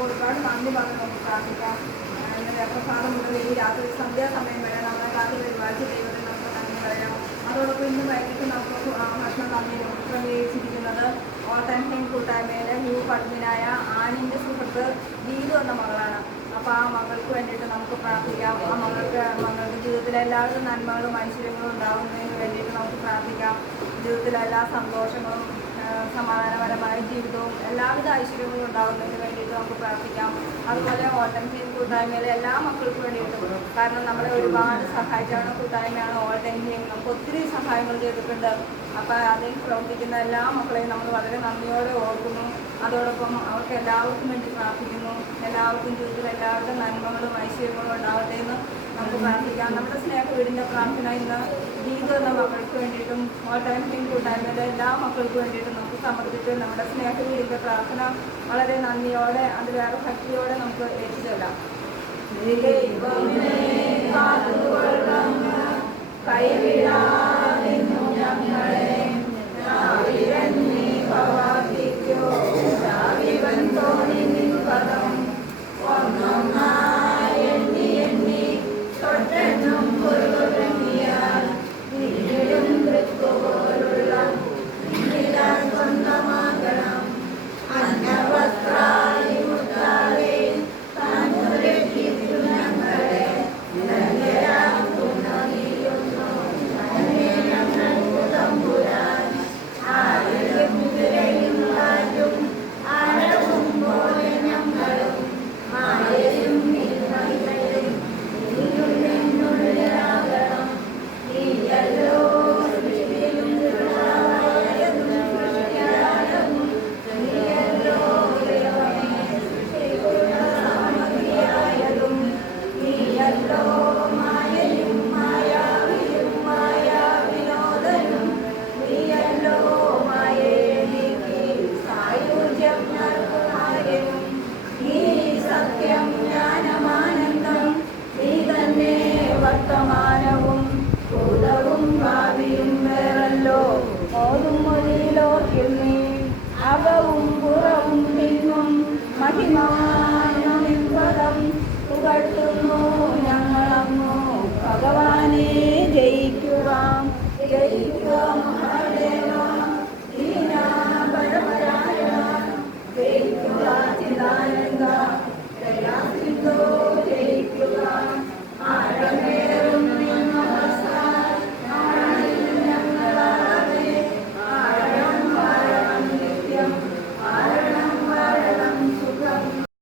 അപ്പോൾ ഒരുപാട് നന്ദി പറഞ്ഞ് നമുക്ക് പ്രാർത്ഥിക്കാം. ഇന്ന് വേപ്പസാദം മുതൽ ഈ രാത്രി സന്ധ്യാസമയം വരെ നമ്മളെ കാത്തു പരിപാലിച്ച് ദൈവത്തിന് നമുക്ക് നന്ദി പറയാം. അതോടൊപ്പം ഇന്ന് വൈകിട്ട് നമുക്ക് ഭക്ഷണം നന്ദി ക്രമീകരിച്ചിരിക്കുന്നത് ഓൾ ടൈം ഹെയിം കൂട്ടായ്മയിലെ ന്യൂ പത്മിനായ ആനിന്റെ സുഹൃത്ത് ഗീതു എന്ന മകളാണ്. അപ്പോൾ ആ മകൾക്ക് വേണ്ടിയിട്ട് നമുക്ക് പ്രാർത്ഥിക്കാം. ആ മകൾക്ക് മകളുടെ ജീവിതത്തിലെ എല്ലാവരും നന്മകളും ഐശ്വര്യങ്ങളും ഉണ്ടാകുന്നതിന് വേണ്ടിയിട്ട് നമുക്ക് പ്രാർത്ഥിക്കാം. ജീവിതത്തിലെ എല്ലാ സന്തോഷങ്ങളും സമാധാനപരമായ ജീവിതവും എല്ലാവിധ ഐശ്വര്യങ്ങളും ഉണ്ടാകുന്നതിന് വേണ്ടിയിട്ട് നമുക്ക് പ്രാർത്ഥിക്കാം. അതുപോലെ ഓട്ടം ടൈം കൂട്ടായ്മയിലെ എല്ലാ മക്കൾക്കും വേണ്ടിയിട്ടും. കാരണം നമ്മളെ ഒരുപാട് സഹായിച്ചാണ് കൂട്ടായ്മയാണ് ഓട്ടം ടീം നമുക്ക് ഒത്തിരി സഹായങ്ങൾ ചെയ്തിട്ടുണ്ട്. അപ്പോൾ അതിൽ പ്രവർത്തിക്കുന്ന എല്ലാ മക്കളെയും നമ്മൾ വളരെ നന്ദിയോടെ ഓർക്കുന്നു. അതോടൊപ്പം അവർക്ക് എല്ലാവർക്കും വേണ്ടി പ്രാർത്ഥിക്കുന്നു. എല്ലാവർക്കും ജീവിതത്തിൽ എല്ലാവരുടെ നന്മകളും ഐശ്വര്യങ്ങളും ഉണ്ടാവട്ടെ എന്ന് പ്രാർത്ഥിക്കാം. നമ്മുടെ സ്നേഹ വീടിന്റെ പ്രാർത്ഥന ഇന്ന് ഗീത എന്ന മക്കൾക്ക് വേണ്ടിയിട്ടും ഓട്ടം ടീം കൂട്ടായ്മയിലെ എല്ലാ മക്കൾക്കും വേണ്ടിയിട്ടും നമുക്ക് സമർപ്പിച്ച് നമ്മുടെ സ്നേഹ വീടിന്റെ പ്രാർത്ഥന വളരെ നന്ദിയോടെ അതിലേറെ ഭക്തിയോടെ നമുക്ക് ഏറ്റുചൊല്ലാം. Mom.